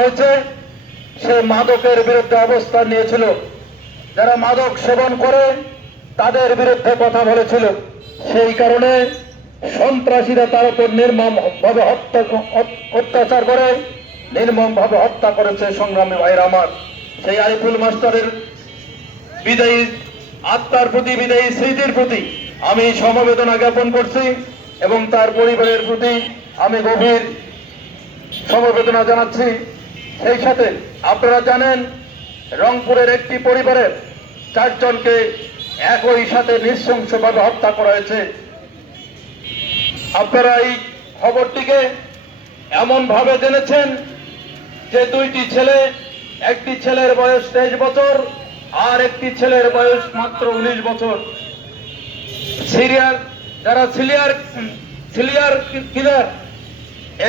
হয়েছে সে মাদকের বিরুদ্ধে অবস্থান নিয়েছিল। যারা মাদক সেবন করে তাদের বিরুদ্ধে কথা বলেছিল। সেই কারণে সন্ত্রাসীরা তার উপর নির্মমভাবে অত্যাচার করে নির্মমভাবে হত্যা করেছে। সংগ্রামী ভাইরা আমার, সেই আরিফুল মাস্টারের বিদায়ী আত্মার প্রতি, বিদায়ী স্মৃতির প্রতি আমি সমবেদনা জ্ঞাপন করছি এবং তার পরিবারের প্রতি আমি গভীর সমবেদনা জানাচ্ছি। সেই সাথে আপনারা জানেন রংপুরের একটি পরিবারের 4 জনকে একই সাথে নৃশংসভাবে হত্যা করা হয়েছে। আপনারা এই খবরটিকে এমন ভাবে জেনেছেন যে 2টি ছেলে, একটি ছেলের বয়স 23 বছর আর একটি ছেলের বয়স মাত্র 19 বছর। যারা সিরিয়াল কিলার,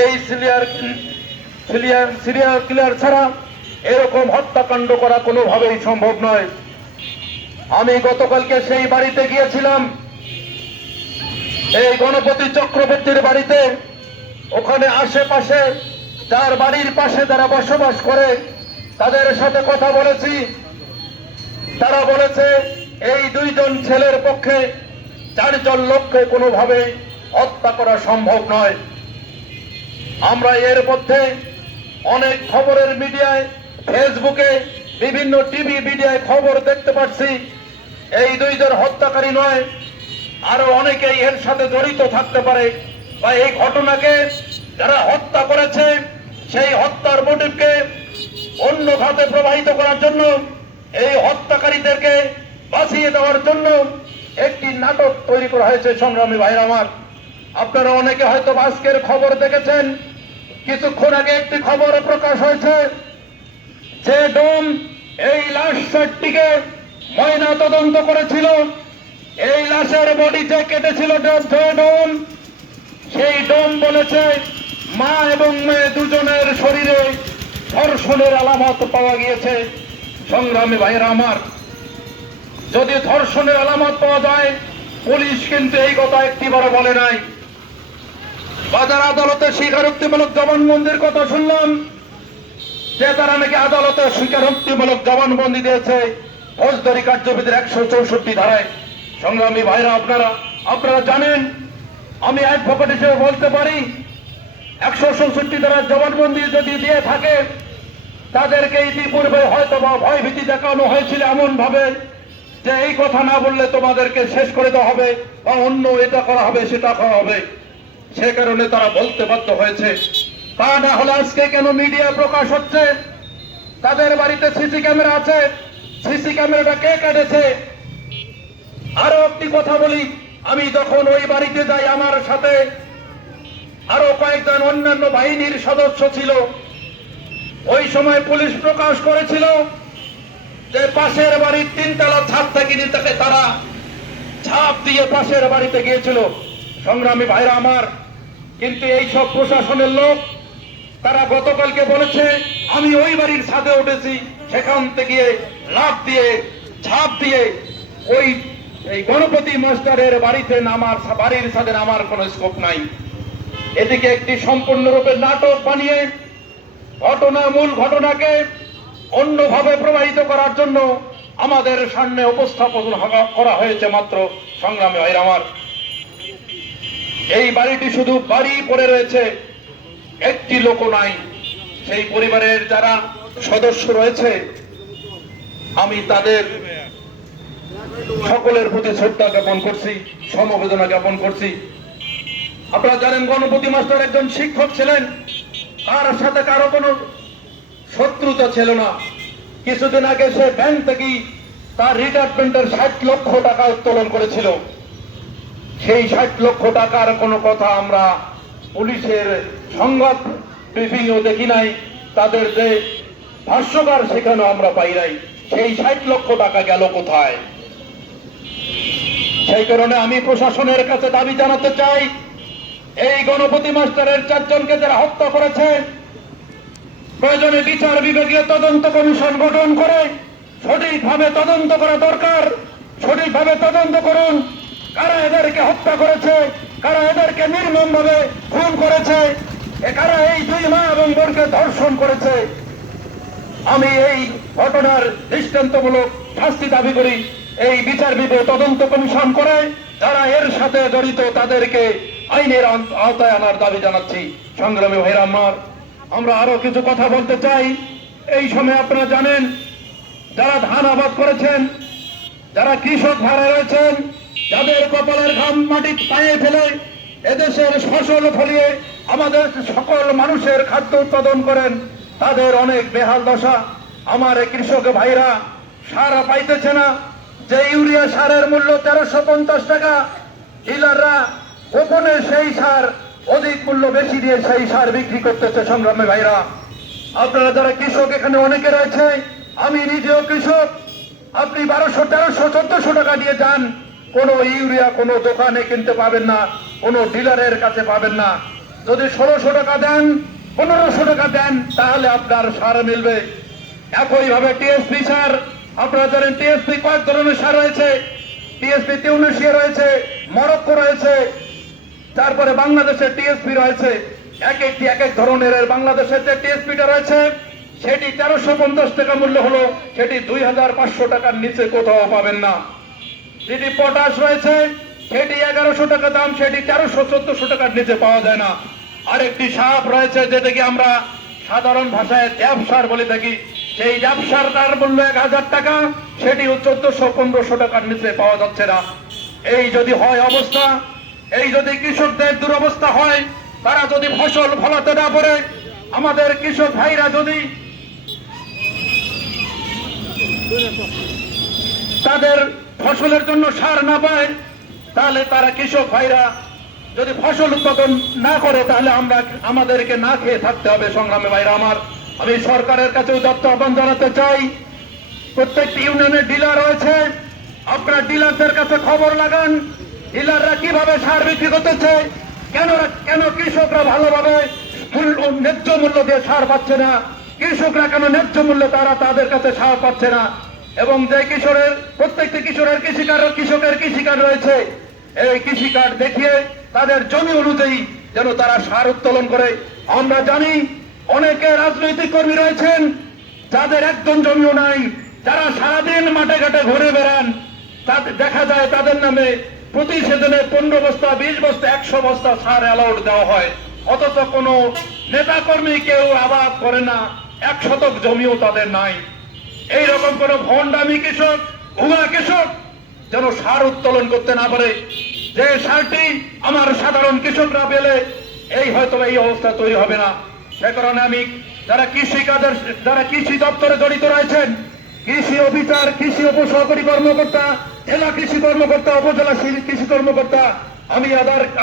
এই সিরিয়াল কিলার ছাড়া এরকম হত্যাকাণ্ড করা কোনোভাবেই সম্ভব নয়। আমি গতকালকে সেই বাড়িতে গিয়েছিলাম, এই গণপতি চক্রবর্তীর বাড়িতে। ওখানে আশেপাশে যার বাড়ির পাশে যারা বসবাস করে তাদের সাথে কথা বলেছি। তারা বলেছে এই 2 জন ছেলের পক্ষে 4 জন লোককে কোনোভাবে হত্যা করা সম্ভব নয়। আমরা এর মধ্যে অনেক খবরের মিডিয়ায়, ফেসবুকে, বিভিন্ন টিভি মিডিয়ায় খবর দেখতে পাচ্ছি এই 2 জন হত্যাকারী নয়, আরো অনেকেই এর সাথে জড়িত থাকতে পারে বা এই ঘটনাকে যারা হত্যা করেছে সেই হত্যার মোটিভকে অন্য খাতে প্রবাহিত করার জন্য, এই হত্যাকারীদেরকে বাঁচিয়ে দেওয়ার জন্য একটি নাটক তৈরি করা হয়েছে। সংগ্রামী ভাইরা আমার, আপনারা অনেকে হয়তো আজকের খবর দেখেছেন। কিছুক্ষণ আগে একটি খবর প্রকাশ হয়েছে যে ডোম এই লাশ 4টিকে ময়না তদন্ত করেছিল। এই লাশের বডি যে কেটেছিল ডোম, সেই ডোম বলেছে মা এবং মেয়ে দুজনের শরীরে ধর্ষণের আলামত পাওয়া গিয়েছে। সংগ্রামী ভাইরা আমার, যদি ধর্ষণের আলামত পাওয়া যায়, পুলিশ কিন্তু এই কথা একটিবারও বলে নাই। বাজার আদালতে স্বীকারোক্তিমূলক জবানবন্দির কথা শুনলাম যে তারা নাকি আদালতে স্বীকারোক্তিমূলক জবানবন্দি দিয়েছে ফৌজদারি কার্যবিধির 164 ধারায়। সংগ্রামী ভাইরা আপনারা জানেন, আমি অ্যাডভোকেট হিসেবে বলতে পারি 164 ধারার জবানবন্দি যদি দিয়ে থাকে তাদেরকে ইতিপূর্বে হয়তো বা ভয়ভীতি দেখানো হয়েছিল এমন ভাবে যে এই কথা না বললে তোমাদেরকে শেষ করে দেওয়া হবে বা অন্য এটা করা হবে সেটা করা হবে। সে কারণে তারা বলতে বাধ্য হয়েছে। তা না হলে আজকে কেন মিডিয়া প্রকাশ হচ্ছে তাদের বাড়িতে সিসি ক্যামেরা আছে? সিসি ক্যামেরাটা কে কেটেছে? আরো একটি কথা বলি, আমি যখন ওই বাড়িতে যাই আমার সাথে আরো কয়েকজন অন্যান্য বাহিনীর সদস্য ছিল। ওই সময় পুলিশ প্রকাশ করেছিল যে পাশের বাড়ির 3 তলা ছাদ থেকে নিতে তারা ঝাঁপ দিয়ে পাশের বাড়িতে গিয়েছিল। সংগ্রামী ভাইরা আমার, কিন্তু এই সব প্রশাসনের লোক তারা গতকালকে বলেছে আমি ওই বাড়ির ছাদে উঠেছি, সেখান থেকে লাফ দিয়ে ঝাঁপ দিয়ে ওই এই গণপতি মাস্টারের বাড়ির ছাদে নামার কোনো স্কোপ নাই। এদিকে একটি সম্পূর্ণরূপে নাটক বানিয়ে মূল ঘটনাকে অন্যভাবে প্রবাহিত করার জন্য আমাদের সামনে উপস্থাপন করা হয়েছে মাত্র। সংগ্রামী ভাইরা আমার, এই বাড়িটি শুধু বাড়ি পড়ে রয়েছে, একটি লোক নাই। সেই পরিবারের যারা সদস্য রয়েছে আমি তাদের সকলের প্রতি শ্রদ্ধা জ্ঞাপন করছি, সমবেদনা জ্ঞাপন করছি। আপনারা জানেন গণপতি মাস্টার একজন শিক্ষক ছিলেন, তার সাথে কারো কোনো শত্রুতা ছিল না। কিছুদিন আগে সে ব্যাংক থেকে তার রিটায়ারমেন্টের 60 লক্ষ টাকা উত্তোলন করেছিল। সেই 60 লক্ষ টাকার কোনো কথা আমরা পুলিশের সংবাদ ব্রিফিংও দেখি নাই, তাদের যে ভাষ্যকার সেখানেও আমরা পাই নাই। সেই 60 লক্ষ টাকা গেল কোথায়? সেই কারণে আমি প্রশাসনের কাছে দাবি জানাতে চাই, এই গণপতি মাস্টারের 4 জনকে যারা হত্যা করেছে প্রয়োজনে বিচার বিভাগীয় তদন্ত কমিশন গঠন করে সঠিকভাবে তদন্ত করা দরকার। সঠিকভাবে তদন্ত করুন, কারা এদেরকে হত্যা করেছে, কারা এদেরকে নির্মমভাবে খুন করেছে, এখানে এই দুই মা এবং বোনকে ধর্ষণ করেছে। আমি এই ঘটনার দৃষ্টান্তমূলক শাস্তি দাবি করি। এই বিচার বিভাগ তদন্ত কমিশন করে যারা এর সাথে জড়িত তাদেরকে আইনের আওতায় আনার দাবি জানাচ্ছি। সংগ্রামী ভাইরা আমার, আমরা আরো কিছু কথা বলতে চাই। এই সময় আপনারা জানেন, যারা ধান আবাদ করেছেন, যারা কৃষক ভাড়া রয়েছেন, যাদের কপালের ঘাম মাটি পায়ে ফেলে এদেশের ফসল ফলিয়ে আমাদের সকল মানুষের খাদ্য উৎপাদন করেন, তাদের অনেক বেহাল দশা। আমার এই কৃষক ভাইরা সার পাইতেছে না। যে ইউরিয়া সারের মূল্য 1350 টাকা, ডিলাররা গোপনে সেই সার অধিক মূল্য বেশি দিয়ে সেই সার বিক্রি করতেছে। সংগ্রামী ভাইরা, আপনারা যারা কৃষক এখানে অনেকে রয়েছে, আমি নিজেও কৃষক। আপনি 1200, 1300, 1400 টাকা দিয়ে যান, কোনো ইউরিয়া কোনো দোকানে কিনতে পাবেন না, কোনো ডিলারের কাছে পাবেন না। যদি 1600 টাকা দেন, 1500 টাকা দেন, তাহলে আপনার সার মিলবে। একইভাবে টিএসপি সার, আপনারা জানেন টিএসপি কয়েক ধরনের সার রয়েছে। টিএসপি তিউনিসিয়া রয়েছে, মরক্কো রয়েছে, তারপরে বাংলাদেশের টিএসপি রয়েছে। এক একটি এক এক ধরনের। বাংলাদেশের যে টিএসপিটা রয়েছে সেটি 1350 টাকা মূল্য হলো, সেটি 2500 টাকার নিচে কোথাও পাবেন না। যেটি পটাশ রয়েছে সেটি 1100 টাকা দাম, সেটি 1300-1400 টাকার নিচে পাওয়া যায় না। আরেকটি সার রয়েছে যেটাকে আমরা সাধারণ ভাষায় জ্যাব সার বলে থাকি, সেই জ্যাব সারটার মূল্য 1000 টাকা, সেটিও 1400-1500 টাকার নিচে পাওয়া যাচ্ছে না। এই যদি হয় অবস্থা, এই যদি কৃষকদের দুরবস্থা হয়, তারা যদি ফসল ফলাতে না পারে, আমাদের কৃষক ভাইরা যদি তাদের ফসলের জন্য সার না পায়, তাহলে তারা কৃষক ভাইরা যদি ফসল উৎপাদন না করে, তাহলে আমাদেরকে না খেয়ে থাকতে হবে। সংগ্রামী ভাইরা আমার, আমি সরকারের কাছে উদাত্ত আহ্বান জানাতে চাই, প্রত্যেকটি ইউনিয়নের ডিলার রয়েছে, আপনারা ডিলারদের কাছে খবর লাগান, ডিলাররা কিভাবে সার বিক্রি করতেছে, কেন কৃষকরা ভালোভাবে ন্যায্য মূল্য দিয়ে সার পাচ্ছে না, কৃষকরা কেন ন্যায্য মূল্য তাদের কাছে সার পাচ্ছে না। এবং যে প্রত্যেকটি কৃষকের কৃষিকার্ড রয়েছে, এই কৃষিকার্ড দেখিয়ে তাদের জমি অনুযায়ী যেন তারা সার উত্তোলন করে। আমরা জানি অনেকে রাজনৈতিক কর্মী রয়েছেন যাদের একজন জমিও নাই, যারা সারাদিন মাঠে ঘাটে ঘুরে বেড়ান, দেখা যায় তাদের নামে প্রতি সিজনে 15 বস্তা, 20 বস্তা, 100 বস্তা সার অ্যালাউড দেওয়া হয়, অথচ কোনো নেতা কর্মী কেউ আবাদ করে না, 1 শতক জমিও তাদের নাই। এইরকম কোন ভণ্ডামি কৃষক, ভুয়া কৃষক যেন সার উত্তোলন করতে না পারে, যে সারটি আমার সাধারণ কৃষকরা পেলে হয়তো এই অবস্থা তৈরি হবে না। সে কারণে আমি যারা কৃষি দপ্তরে জড়িত রয়েছেন, কৃষি অফিসার, কৃষি উপসহকারী কর্মকর্তা, জেলা কৃষি কর্মকর্তা, উপজেলা কৃষি কর্মকর্তা, আমি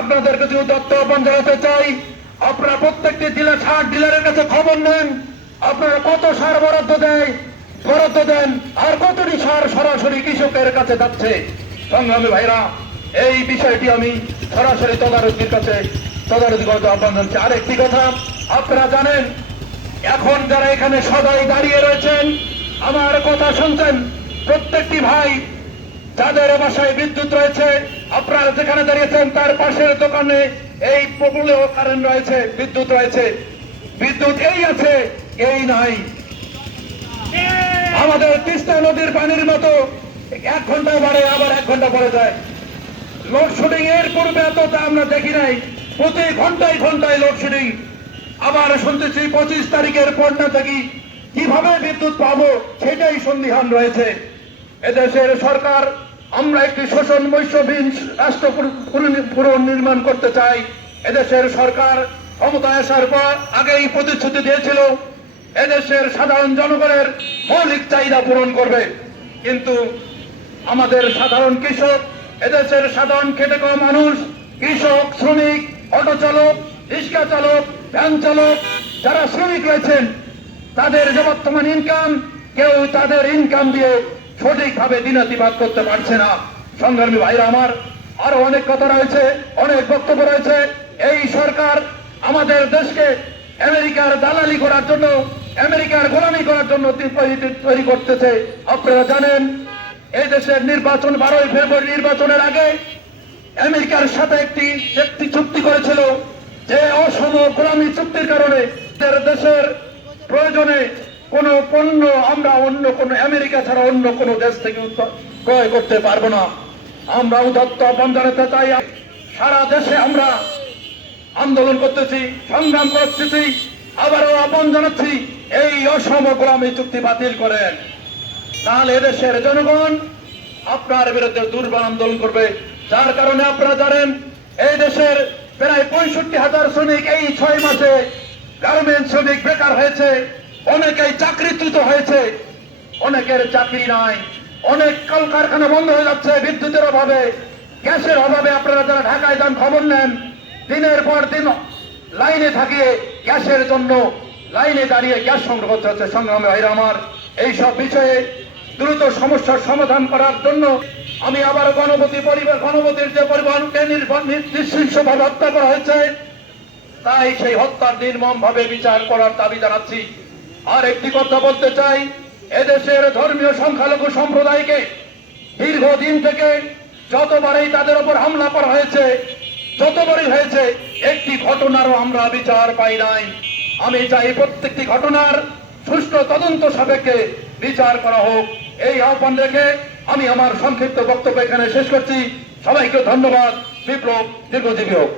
আপনাদের কাছে উদাত্ত আহ্বান জানাতে চাই, আপনারা প্রত্যেকটি জেলা সার ডিলারের কাছে খবর নেন, আপনারা কত সার বরাদ্দ দেন আর কতটি সার সরাসরি কৃষকের কাছে যাচ্ছে। সংগ্রামী ভাইরা, এই বিষয়টি আমি সরাসরি তদারকির কাছে করতে আহ্বান জানাচ্ছি। আরেকটি কথা, আপনারা জানেন এখন যারা এখানে সবাই দাঁড়িয়ে রয়েছেন, আমার কথা শুনছেন, প্রত্যেকটি ভাই যাদের বাসায় বিদ্যুৎ রয়েছে, আপনারা যেখানে দাঁড়িয়েছেন তার পাশের দোকানে এই প্রবলেও কারেন্ট রয়েছে, বিদ্যুৎ রয়েছে। বিদ্যুৎ এই আছে, এই নাই। আমাদের তিস্তা নদীর পানির মতো 1 ঘন্টায় বাড়ে, আবার 1 ঘন্টা পরে যায়। লোডশেডিং এর পূর্বে এতটা আমরা দেখি নাই, প্রতি ঘন্টায় লোডশেডিং। আবার শুনতেছি 25 তারিখের পর না থাকি কিভাবে বিদ্যুৎ পাবো সেটাই সন্দিহান রয়েছে। এদেশের সরকার, আমরা একটি শোষণ বৈষম্যহীন রাষ্ট্র পুনর্নির্মাণ করতে চাই। এদেশের সরকার ক্ষমতায় আসার পর আগেই প্রতিশ্রুতি দিয়েছিল এদেশের সাধারণ জনগণের মৌলিক চাহিদা পূরণ করবে, কিন্তু আমাদের সাধারণ কৃষক, এদেশের সাধারণ খেটে খাওয়া মানুষ, কৃষক, শ্রমিক, অটো চালক, রিক্সা চালক, ভ্যান চালক, যারা শ্রমিক রয়েছেন, তাদের যে বর্তমান ইনকাম, কেউ তাদের ইনকাম দিয়ে সঠিকভাবে দিনাতিপাত করতে পারছে না। সংগ্রামী ভাইরা আমার, আরো অনেক কথা রয়েছে, অনেক বক্তব্য রয়েছে। এই সরকার আমাদের দেশকে আমেরিকার দালালি করার জন্য, আমেরিকার গোলামি করার জন্য তৈরি করতেছে। আপনারা জানেন এই দেশের নির্বাচন 12 ফেব্রুয়ারি নির্বাচনের আগে আমেরিকার সাথে একটি চুক্তি করেছিল যে অসম গোলামী চুক্তির কারণে দেশের প্রয়োজনে কোন পণ্য আমরা অন্য কোন আমেরিকা ছাড়া অন্য কোন দেশ থেকে ক্রয় করতে পারবো না। আমরা উদাত্ত আহ্বান জানাতে চাই, সারা দেশে আমরা আন্দোলন করতেছি, সংগ্রাম করতেছি, আবারও আহ্বান জানাচ্ছি এই অসম গোলামী চুক্তি বাতিল করেন, তাহলে এদেশের জনগণ আপনার বিরুদ্ধে দুর্বার আন্দোলন করবে। যার কারণে আপনারা জানেন এই দেশের প্রায় 65,000 শ্রমিক এই 6 মাসে গার্মেন্টস শ্রমিক বেকার হয়েছে, অনেকেই চাকরিচ্যুত হয়েছে, অনেকের চাকরি নাই, অনেক কলকারখানা বন্ধ হয়ে যাচ্ছে বিদ্যুতের অভাবে, গ্যাসের অভাবে। আপনারা যারা ঢাকায় যান খবর নেন, দিনের পর দিন লাইনে থাকিয়ে গ্যাসের জন্য লাইনে দাঁড়িয়ে গ্যাস সংগ্রহ করতে হচ্ছে। সংগ্রামে ভাইরা আমার, এইসব বিষয়ে দ্রুত সমস্যার সমাধান করার জন্য আমি আবার গণপতির যে পরিবহনকে নৃশংসভাবে হত্যা করা হয়েছে, তাই সেই হত্যার নির্মম ভাবে বিচার করার দাবি জানাচ্ছি। আর একটি কথা বলতে চাই, এদেশের ধর্মীয় সংখ্যালঘু সম্প্রদায়কে দীর্ঘদিন থেকে যতবারই তাদের উপর হামলা করা হয়েছে, যতবারই হয়েছে, একটি ঘটনারও আমরা বিচার পাই নাই। আমি চাই প্রত্যেকটি ঘটনার সুষ্ঠু তদন্ত সাপেক্ষে বিচার করা হোক। এই আহ্বান রেখে আমি আমার সংক্ষিপ্ত বক্তব্য এখানে শেষ করছি। সবাইকে ধন্যবাদ। বিপ্লব দীর্ঘজীবী হোক।